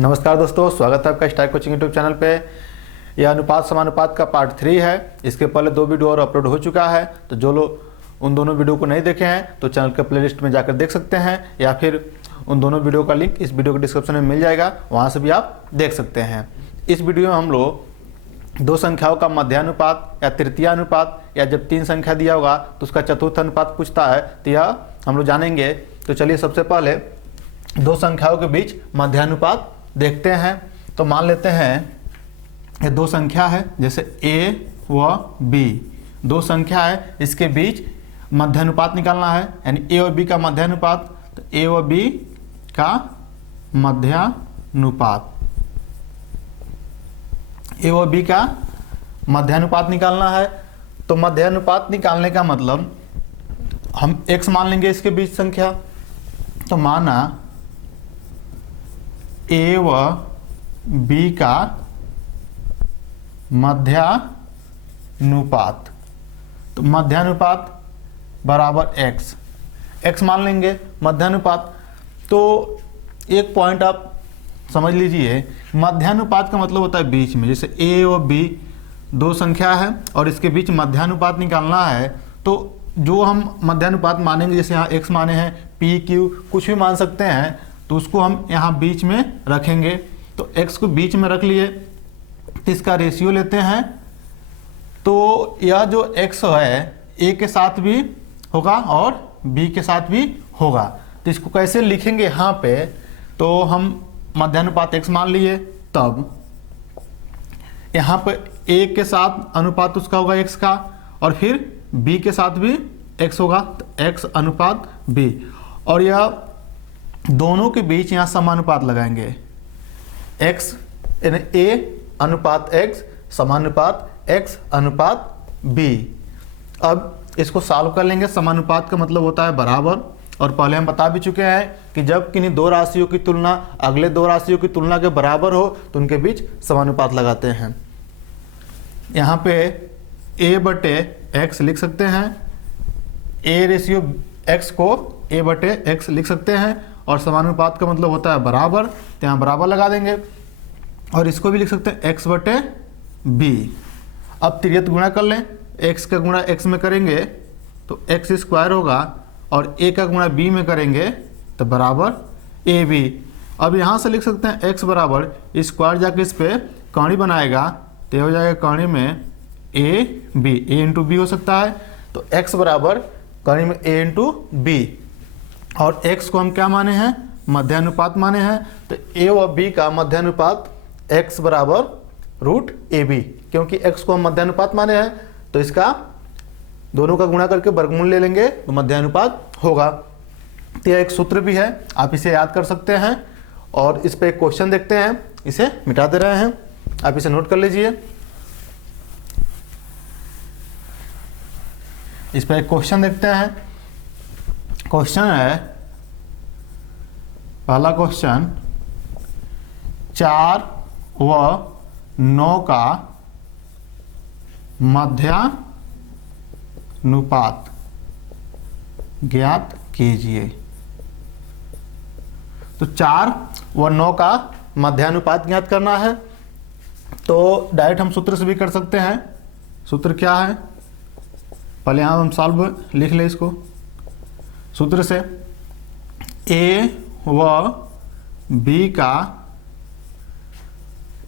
नमस्कार दोस्तों, स्वागत है आपका स्टार कोचिंग यूट्यूब चैनल पे। यह अनुपात समानुपात का पार्ट 3 है। इसके पहले 2 वीडियो और अपलोड हो चुका है, तो जो लोग उन दोनों वीडियो को नहीं देखे हैं तो चैनल के प्लेलिस्ट में जाकर देख सकते हैं, या फिर उन दोनों वीडियो का लिंक इस वीडियो के डिस्क्रिप्शन में मिल जाएगा, वहाँ से भी आप देख सकते हैं। इस वीडियो में हम लोग दो संख्याओं का मध्यानुपात या तृतीय अनुपात, या जब 3 संख्या दिया होगा तो उसका चतुर्थ अनुपात पूछता है, तो यह हम लोग जानेंगे। तो चलिए सबसे पहले दो संख्याओं के बीच मध्यानुपात देखते हैं। तो मान लेते हैं ये दो संख्या है, जैसे a व b, दो संख्या है, इसके बीच मध्यानुपात निकालना है, यानी a और b का मध्यानुपात। तो a व b का मध्यानुपात, a व b का मध्यानुपात निकालना है। तो मध्यानुपात निकालने का मतलब हम x मान लेंगे इसके बीच संख्या। तो माना a व b का मध्यानुपात, तो मध्यानुपात बराबर x मान लेंगे मध्यानुपात। तो एक पॉइंट आप समझ लीजिए, मध्यानुपात का मतलब होता है बीच में। जैसे a और b दो संख्या है और इसके बीच मध्यानुपात निकालना है, तो जो हम मध्यानुपात मानेंगे, जैसे यहाँ x माने हैं, p q कुछ भी मान सकते हैं, तो उसको हम यहाँ बीच में रखेंगे। तो x को बीच में रख लिए, तो इसका रेशियो लेते हैं। तो यह जो x है a के साथ भी होगा और b के साथ भी होगा। तो इसको कैसे लिखेंगे यहाँ पे, तो हम मध्यानुपात x मान लिए, तब यहाँ पे a के साथ अनुपात उसका होगा x का, और फिर b के साथ भी x होगा, तो x अनुपात b। और यह दोनों के बीच यहाँ समानुपात लगाएंगे, x यानी a अनुपात x समानुपात x अनुपात b। अब इसको सॉल्व कर लेंगे। समानुपात का मतलब होता है बराबर, और पहले हम बता भी चुके हैं कि जब किन्हीं दो राशियों की तुलना अगले दो राशियों की तुलना के बराबर हो तो उनके बीच समानुपात लगाते हैं। यहाँ पे a बटे x लिख सकते हैं, a रेशियो x को a बटे x लिख सकते हैं, और समानुपात का मतलब होता है बराबर, तो यहाँ बराबर लगा देंगे। और इसको भी लिख सकते हैं x बटे b। अब त्रियत गुणा कर लें, x का गुणा x में करेंगे तो x स्क्वायर होगा, और a का गुणा b में करेंगे तो बराबर ab। अब यहाँ से लिख सकते हैं x बराबर स्क्वायर, जाके इस पर कौड़ी बनाएगा तो ये हो जाएगा कौड़ी में a इंटू b हो सकता है। तो x बराबर कौड़ी में a इंटू b, और x को हम क्या माने हैं, मध्यानुपात माने हैं। तो a व b का मध्यानुपात x बराबर रूट ab, क्योंकि x को हम मध्यानुपात माने हैं, तो इसका दोनों का गुणा करके वर्गमूल ले लेंगे तो मध्यानुपात होगा। तो यह एक सूत्र भी है, आप इसे याद कर सकते हैं। और इस पर एक क्वेश्चन देखते हैं, इसे मिटा दे रहे हैं, आप इसे नोट कर लीजिए। इस पर एक क्वेश्चन देखते हैं। क्वेश्चन है, पहला क्वेश्चन, 4 व 9 का मध्यानुपात ज्ञात कीजिए। तो 4 व 9 का मध्यानुपात ज्ञात करना है। तो डायरेक्ट हम सूत्र से भी कर सकते हैं। सूत्र क्या है, पहले यहाँ हम सॉल्व लिख लें इसको सूत्र से। a व b का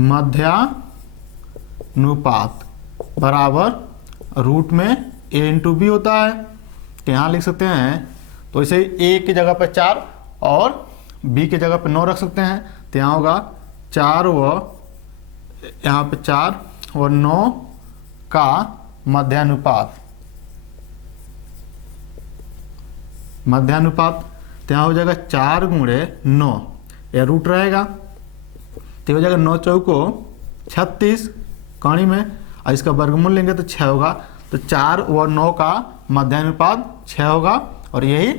मध्यानुपात बराबर रूट में a इंटू बी होता है। तो यहाँ लिख सकते हैं, तो इसे a की जगह पर 4 और b की जगह पर 9 रख सकते हैं। तो यहाँ होगा 4 व यहाँ पे 4 और 9 का मध्यानुपात तो यहाँ हो जाएगा 4 गुणे 9, यह रूट रहेगा, तो हो जाएगा 9 चौको 36 कौड़ी में, और इसका वर्गमूल लेंगे तो 6 होगा। तो 4 व 9 का मध्यानुपात 6 होगा, और यही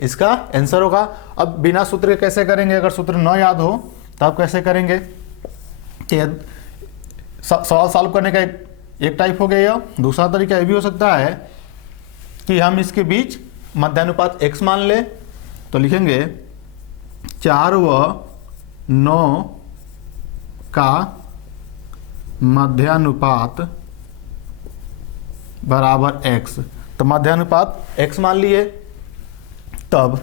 इसका आंसर होगा। अब बिना सूत्र के कैसे करेंगे, अगर सूत्र न याद हो तो आप कैसे करेंगे। सवाल सॉल्व करने का एक टाइप हो गया। दूसरा तरीका ये भी हो सकता है कि हम इसके बीच मध्यानुपात x मान ले, तो लिखेंगे 4 व 9 का मध्यानुपात बराबर x। तो मध्यानुपात x मान लिए, तब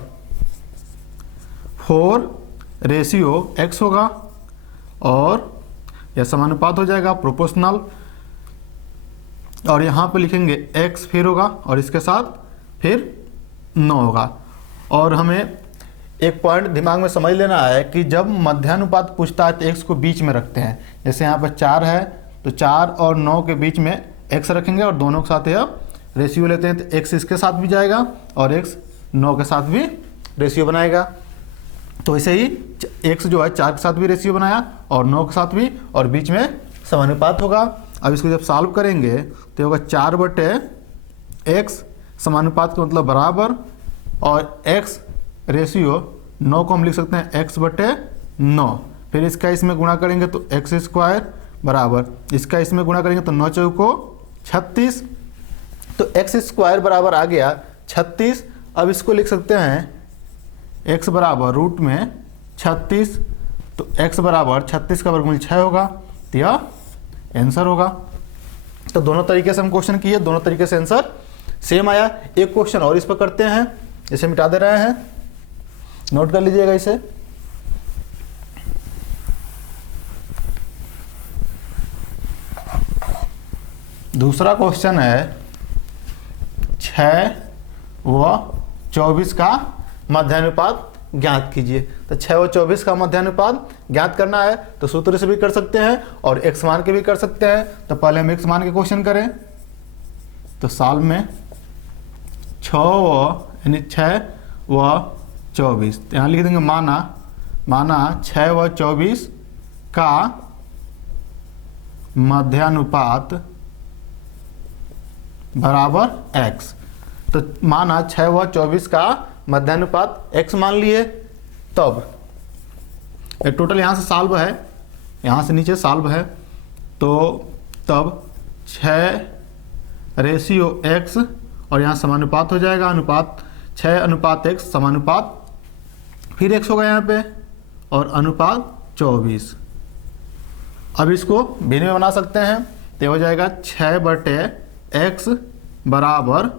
4:x होगा और यह समानुपात हो जाएगा, प्रोपोर्शनल। और यहाँ पे लिखेंगे x फिर होगा और इसके साथ फिर 9 होगा। और हमें एक पॉइंट दिमाग में समझ लेना है कि जब मध्यानुपात पूछता है तो x को बीच में रखते हैं। जैसे यहाँ पर 4 है तो 4 और 9 के बीच में x रखेंगे और दोनों के साथ यह रेशियो लेते हैं, तो x इसके साथ भी जाएगा और x 9 के साथ भी रेशियो बनाएगा। तो ऐसे ही x जो है 4 के साथ भी रेशियो बनाया और 9 के साथ भी, और बीच में समानुपात होगा। अब इसको जब सॉल्व करेंगे तो होगा 4/x, समानुपात का मतलब बराबर, और x रेशियो 9 को हम लिख सकते हैं x/9। फिर इसका इसमें गुणा करेंगे तो x² बराबर, इसका इसमें गुणा करेंगे तो 9 चौको 36, तो x² बराबर आ गया 36। अब इसको लिख सकते हैं x बराबर रूट में 36, तो x बराबर 36 का वर्गमूल 6 होगा, तो यह आंसर होगा। तो दोनों तरीके से हम क्वेश्चन किए, दोनों तरीके से आंसर सेम आया। एक क्वेश्चन और इस पर करते हैं, इसे मिटा दे रहे हैं, नोट कर लीजिएगा इसे। दूसरा क्वेश्चन है 6 व 24 का मध्यानुपात ज्ञात कीजिए। तो 6 व 24 का मध्यानुपात ज्ञात करना है तो सूत्र से भी कर सकते हैं और x मान के भी कर सकते हैं। तो पहले हम x मान के क्वेश्चन करें, तो साल में 6 व 24, तो यहाँ लिख देंगे माना 6 व 24 का मध्यानुपात बराबर x। तो माना 6 व 24 का मध्यानुपात x मान लिए, तब टोटल यहाँ से सॉल्व है, यहाँ से नीचे सॉल्व है, तो तब 6:x और यहाँ समानुपात हो जाएगा, अनुपात 6:x समानुपात फिर x होगा यहाँ पे और अनुपात 24। अब इसको भिन्न में बना सकते हैं, तो हो जाएगा 6/x बराबर,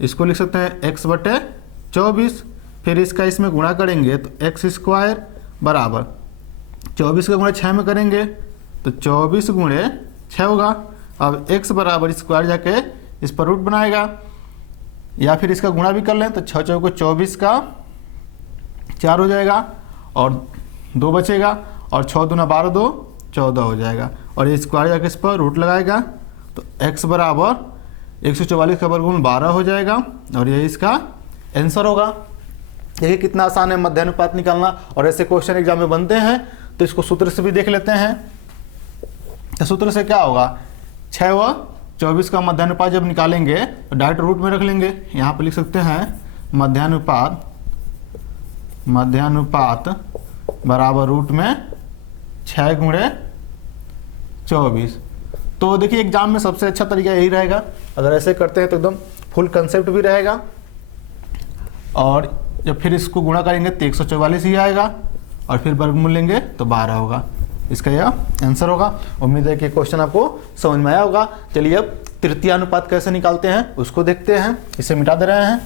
इसको लिख सकते हैं x/24। फिर इसका इसमें गुणा करेंगे तो x² बराबर 24 का गुणा 6 में करेंगे तो 24 गुणे 6 होगा। अब x बराबर स्क्वायर जाके इस पर रूट बनाएगा, या फिर इसका गुणा भी कर लें तो 6 चौको 24 का 4 हो जाएगा और 2 बचेगा, और 6 दूना 12 2 14 हो जाएगा, और ये स्क्वायर जाके इस पर रूट लगाएगा तो x बराबर 144 का वर्गमूल 12 हो जाएगा, और यही इसका आंसर होगा। देखिए कितना आसान है मध्यानुपात निकालना, और ऐसे क्वेश्चन एग्जाम में बनते हैं। तो इसको सूत्र से भी देख लेते हैं। तो सूत्र से क्या होगा, 6 व 24 का मध्यानुपात जब निकालेंगे तो डायरेक्ट रूट में रख लेंगे। यहाँ पे लिख सकते हैं मध्यानुपात बराबर रूट में 6 गुणे 24। तो देखिए एग्जाम में सबसे अच्छा तरीका यही रहेगा, अगर ऐसे करते हैं तो एकदम फुल कंसेप्ट भी रहेगा, और जब फिर इसको गुणा करेंगे तो 144 ही आएगा, और फिर वर्गमूल लेंगे तो 12 होगा। इसका यह आंसर होगा। उम्मीद है कि क्वेश्चन आपको समझ में आया होगा। चलिए अब तृतीय अनुपात कैसे निकालते हैं उसको देखते हैं। इसे मिटा दे रहे हैं।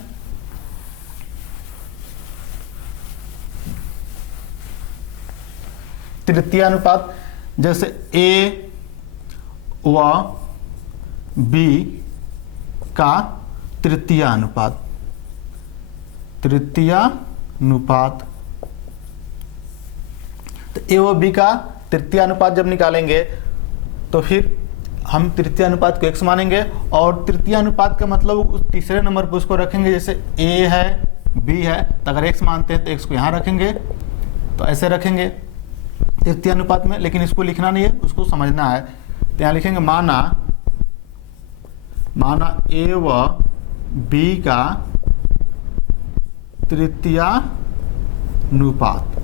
तृतीय अनुपात जैसे a व b का तृतीय अनुपात, तो a व b का तृतीय अनुपात जब निकालेंगे तो फिर हम तृतीय अनुपात को x मानेंगे, और तृतीय अनुपात का मतलब उस तीसरे नंबर पर उसको रखेंगे। जैसे a है b है तो अगर x मानते हैं तो x को यहाँ रखेंगे, तो ऐसे रखेंगे तृतीय अनुपात में, लेकिन इसको लिखना नहीं है, उसको समझना है। तो यहाँ लिखेंगे माना a व b का तृतीय अनुपात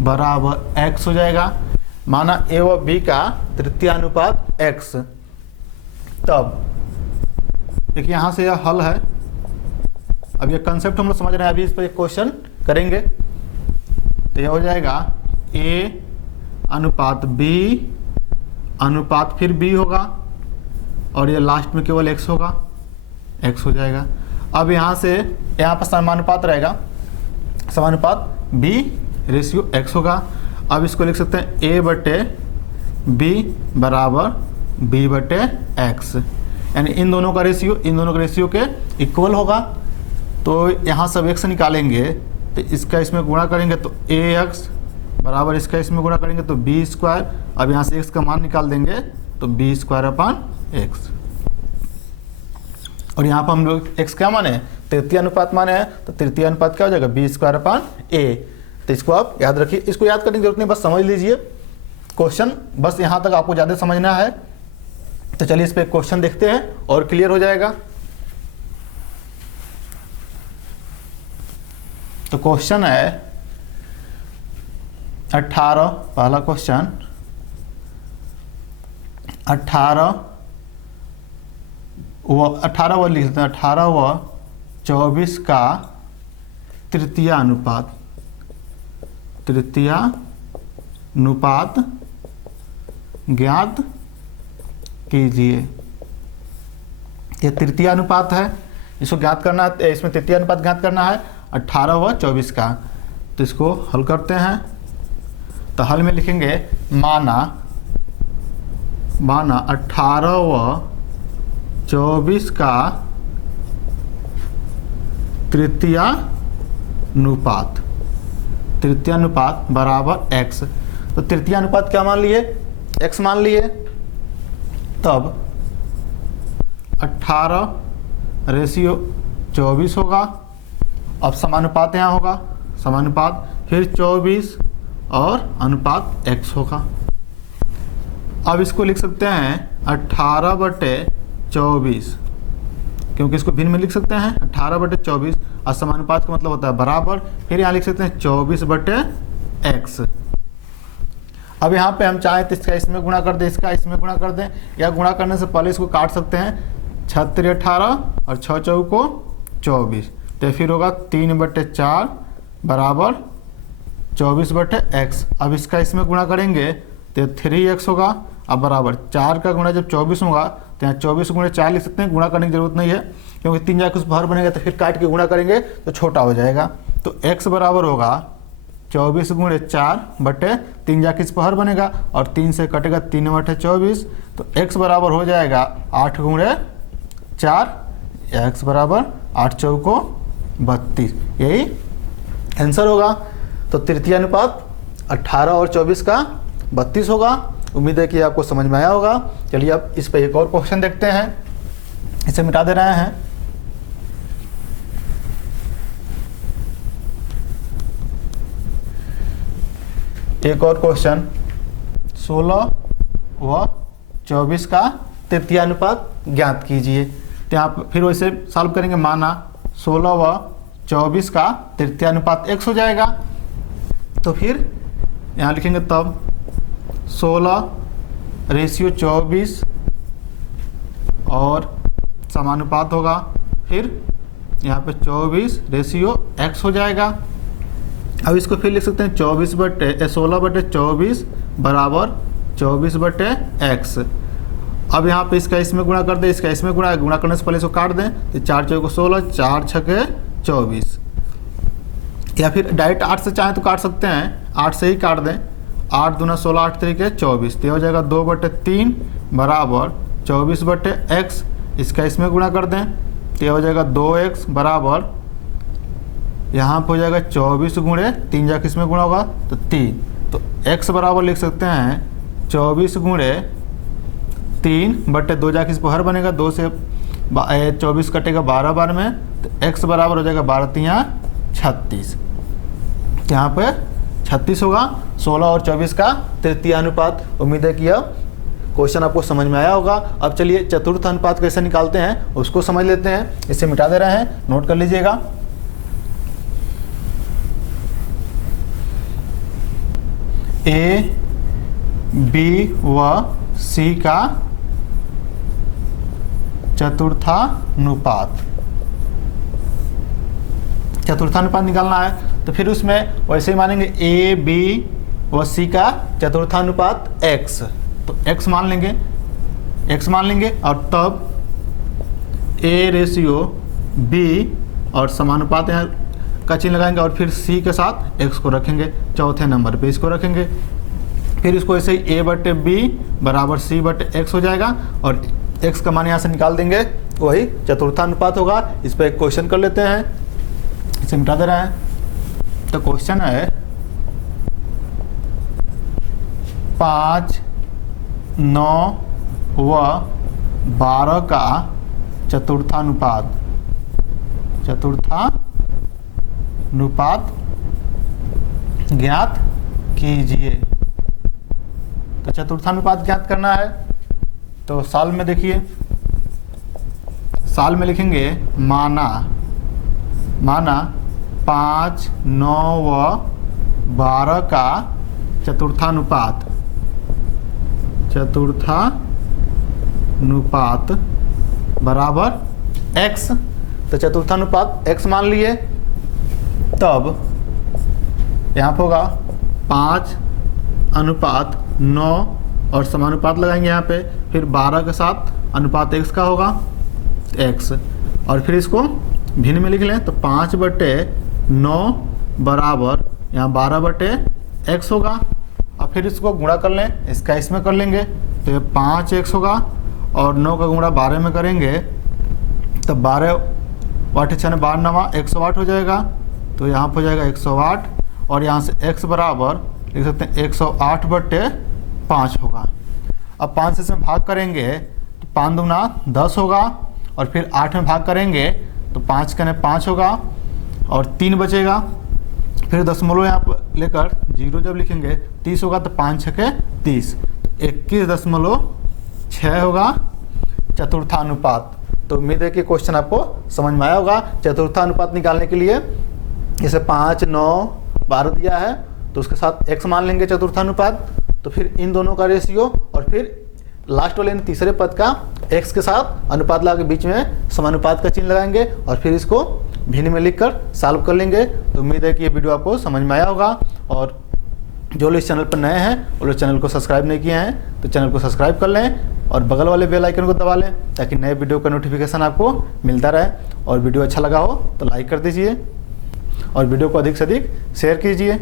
बराबर x हो जाएगा। माना a व b का तृतीय अनुपात x, तब देखिए यहाँ से यह हल है। अब ये कंसेप्ट हम लोग समझ रहे हैं, अभी इस पर एक क्वेश्चन करेंगे। तो यह हो जाएगा a अनुपात बी अनुपात फिर बी होगा और ये लास्ट में केवल x होगा, x हो जाएगा। अब यहाँ से यहाँ पर समानुपात रहेगा, समानुपात b रेशियो x होगा। अब इसको लिख सकते हैं a बटे b बराबर b बटे x, यानी इन दोनों का रेशियो के इक्वल होगा। तो यहाँ सब x निकालेंगे तो इसका इसमें गुणा करेंगे तो ax बराबर इसका इसमें गुणा करेंगे तो b स्क्वायर। अब यहाँ से x का मान निकाल देंगे तो b स्क्वायर अपान x। और यहाँ पर हम लोग x क्या माने, तृतीय अनुपात माने हैं, तो तृतीय अनुपात क्या हो जाएगा b स्क्वायर अपान a। तो इसको आप याद रखिए, इसको याद करने की जरूरत नहीं, बस समझ लीजिए क्वेश्चन, बस यहाँ तक आपको ज़्यादा समझना है। तो चलिए इस पर क्वेश्चन देखते हैं और क्लियर हो जाएगा। तो क्वेश्चन है 18, पहला क्वेश्चन 18 व लिख लेते हैं, 18 व 24 का तृतीय अनुपात ज्ञात कीजिए। ये तृतीय अनुपात है, इसको ज्ञात करना है, इसमें तृतीय अनुपात ज्ञात करना है 18 व 24 का। तो इसको हल करते हैं। तो हल में लिखेंगे माना 18 व 24 का तृतीय अनुपात बराबर x। तो तृतीय अनुपात क्या मान लिए, x मान लिए। तब 18 रेशियो 24 होगा। अब समानुपात यहाँ होगा, समानुपात फिर 24 और अनुपात x होगा। अब इसको लिख सकते हैं 18 बटे 24, क्योंकि इसको भिन्न में लिख सकते हैं 18 बटे 24 और समानुपात का मतलब होता है बराबर। फिर यहाँ लिख सकते हैं 24 बटे x। अब यहाँ पे हम चाहें तो इसका इसमें गुणा कर दें, इसका इसमें गुणा कर दें, या गुणा करने से पहले इसको काट सकते हैं। 36 18 और 6 चौको 24, तो फिर होगा 3 बटे 4 बराबर 24 बटे x। अब इसका इसमें गुणा करेंगे तो 3x होगा। अब बराबर 4 का गुणा जब 24 होगा तो यहाँ 24 गुणे 4 लिख सकते हैं, गुणा करने की जरूरत नहीं है क्योंकि 3 जाके उस बाहर बनेगा तो फिर काट के गुणा करेंगे तो छोटा हो जाएगा। तो x बराबर होगा 24 गुणे 4 बटे 3 जाके इस बाहर बनेगा और 3 से कटेगा 3 बटे 24, तो x बराबर हो जाएगा 8 गुणे 4, x बराबर 8 चौको 32, यही आंसर होगा। तो तृतीय अनुपात 18 और 24 का 32 होगा। उम्मीद है कि आपको समझ में आया होगा। चलिए अब इस पर एक और क्वेश्चन देखते हैं, इसे मिटा दे रहे हैं। एक और क्वेश्चन 16 व 24 का तृतीय अनुपात ज्ञात कीजिए। तो यहाँ फिर वैसे सॉल्व करेंगे, माना 16 व 24 का तृतीय अनुपात x हो जाएगा। तो फिर यहाँ लिखेंगे तब 16 रेशियो 24 और समानुपात होगा, फिर यहाँ पे 24 रेशियो x हो जाएगा। अब इसको फिर लिख सकते हैं 16 बटे 24 बराबर 24 बटे x। अब यहाँ पे इसका इसमें गुणा कर दें, इसका इसमें गुणा करने से पहले इसको काट दें तो 4 चौको 16, 4 छके 24, या फिर डायरेक्ट 8 से चाहें तो काट सकते हैं, 8 से ही काट दें। 8 दूना 16, 8 तरीके 24, तो हो जाएगा 2 बटे 3 बराबर 24 बटे x। इसका इसमें गुणा कर दें तो हो जाएगा 2x बराबर, यहाँ पर हो जाएगा 24 गुणे 3 जाके इसमें गुणा होगा तो 3, तो x बराबर लिख सकते हैं 24 गुणे 3 बटे 2 जाके इस पर हर बनेगा, 2 से 24 कटेगा 12 बार में, तो x बराबर हो जाएगा 12 तियाँ 36, यहाँ पे 36 होगा 16 और 24 का तृतीय अनुपात। उम्मीद है कि यह क्वेश्चन आपको समझ में आया होगा। अब चलिए चतुर्थ अनुपात कैसे निकालते हैं उसको समझ लेते हैं। इसे मिटा दे रहे हैं, नोट कर लीजिएगा। A, B व C का चतुर्थानुपात निकालना है। तो फिर उसमें वैसे ही मानेंगे A, B व सी का चतुर्थानुपात x। तो x मान लेंगे, और तब A/B और समानुपात यहाँ का चिन्ह लगाएंगे और फिर c के साथ x को रखेंगे, चौथे नंबर पे इसको रखेंगे। फिर इसको ऐसे ही A/B बराबर C/x हो जाएगा और x का मान यहाँ से निकाल देंगे, वही चतुर्थानुपात होगा। इस पर एक क्वेश्चन कर लेते हैं, इसे मिटा दे रहे हैं। तो क्वेश्चन है 5, 9 व 12 का चतुर्थानुपात ज्ञात कीजिए। तो चतुर्थानुपात ज्ञात करना है तो साल में देखिए, साल में लिखेंगे माना 5, 9 व 12 का चतुर्थानुपात बराबर x। तो चतुर्थानुपात x मान लिए, तब यहाँ पर होगा 5/9 और समानुपात लगाएंगे यहाँ पे, फिर 12 के साथ अनुपात x का होगा x, और फिर इसको भिन्न में लिख लें तो 5/9 बराबर यहाँ 12/x होगा। और फिर इसको गुणा कर लें, इसका इसमें कर लेंगे तो ये 5x होगा और 9 का गुणा 12 में करेंगे तो 12 8 6 12 108 हो जाएगा। तो यहाँ पर हो जाएगा 108 और यहाँ से x बराबर लिख सकते हैं 108/5 होगा। अब 5 से इसमें भाग करेंगे तो 5 दूना 10 होगा और फिर 8 में भाग करेंगे तो 5 का 5 होगा और 3 बचेगा। फिर दशमलव यहाँ पर लेकर 0 जब लिखेंगे 30 होगा तो 5 6 30, तो 21.6 होगा चतुर्थानुपात। तो उम्मीद है कि क्वेश्चन आपको समझ में आया होगा। चतुर्थानुपात निकालने के लिए जैसे 5, 9, 12 दिया है तो उसके साथ x मान लेंगे चतुर्थानुपात, तो फिर इन दोनों का रेशियो और फिर लास्ट वाले तीसरे पद का x के साथ अनुपात लगा के बीच में समानुपात का चिन्ह लगाएंगे और फिर इसको भिन्न में लिखकर सॉल्व कर लेंगे। तो उम्मीद है कि ये वीडियो आपको समझ में आया होगा। और जो लोग इस चैनल पर नए हैं वो लोग चैनल को सब्सक्राइब नहीं किए हैं तो चैनल को सब्सक्राइब कर लें और बगल वाले बेल आइकन को दबा लें ताकि नए वीडियो का नोटिफिकेशन आपको मिलता रहे। और वीडियो अच्छा लगा हो तो लाइक कर दीजिए और वीडियो को अधिक से अधिक शेयर कीजिए।